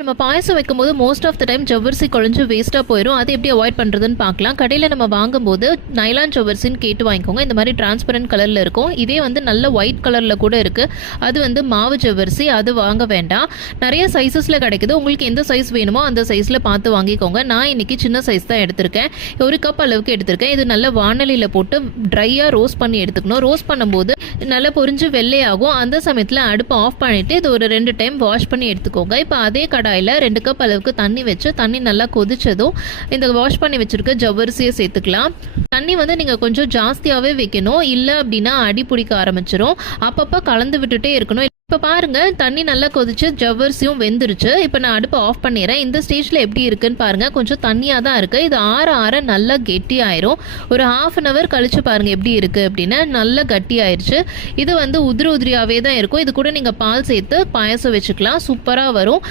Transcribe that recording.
நம்ம பாயசம் வைக்கும்போது most of the time ஜவ்வரிசி குழஞ்சு வேஸ்ட்டாக போயிடும். அதை எப்படி அவாய்ட் பண்ணுறதுன்னு பார்க்கலாம். கடையில் நம்ம வாங்கும்போது நைலான் ஜவ்வரிசின்னு கேட்டு வாங்கிக்கோங்க. இந்த மாதிரி டிரான்ஸ்பரண்ட் கலரில் இருக்கும். இதே வந்து நல்ல ஒயிட் கலரில் கூட இருக்குது. அது வந்து மாவு ஜவ்வரிசி, அது வாங்க வேண்டாம். நிறைய சைஸஸில் கிடைக்குது. உங்களுக்கு எந்த சைஸ் வேணுமோ அந்த சைஸில் பார்த்து வாங்கிக்கோங்க. நான் இன்றைக்கி சின்ன சைஸ் தான் எடுத்திருக்கேன். 1 கப் அளவுக்கு எடுத்திருக்கேன். இது நல்ல வானலியில் போட்டு ட்ரையாக ரோஸ்ட் பண்ணி எடுத்துக்கணும். ரோஸ்ட் பண்ணும்போது நல்லா பொரிஞ்சு வெள்ளையாகும். அந்த சமயத்தில் அடுப்பை ஆஃப் பண்ணிவிட்டு இது ஒரு 2 டைம் வாஷ் பண்ணி எடுத்துக்கோங்க. இப்போ அதே கடாயில் 2 கப் அளவுக்கு தண்ணி வச்சு தண்ணி நல்லா கொதிச்சதும் இந்த வாஷ் பண்ணி வச்சிருக்க ஜவ்வரிசியை சேர்த்துக்கலாம். தண்ணி வந்து நீங்கள் கொஞ்சம் ஜாஸ்தியாகவே வைக்கணும். இல்லை அப்படின்னா அடி பிடிக்க ஆரம்பிச்சிடும். அப்பப்போ கலந்து விட்டுட்டே இருக்கணும். இப்போ பாருங்கள், தண்ணி நல்லா கொதிச்சு ஜவ்வரிசியும் வெந்துருச்சு. இப்போ நான் அடுப்பை ஆஃப் பண்ணிடுறேன். இந்த ஸ்டேஜில் எப்படி இருக்குன்னு பாருங்கள். கொஞ்சம் தண்ணியாக தான் இருக்குது. இது ஆற ஆற நல்லா கெட்டி ஆயிரும். ஒரு 1/2 hour கழிச்சு பாருங்கள் எப்படி இருக்குது அப்படின்னு. நல்லா கட்டி ஆயிடுச்சு. இது வந்து உதிரியாகவே தான் இருக்கும். இது கூட நீங்கள் பால் சேர்த்து பாயசம் வச்சுக்கலாம். சூப்பராக வரும்.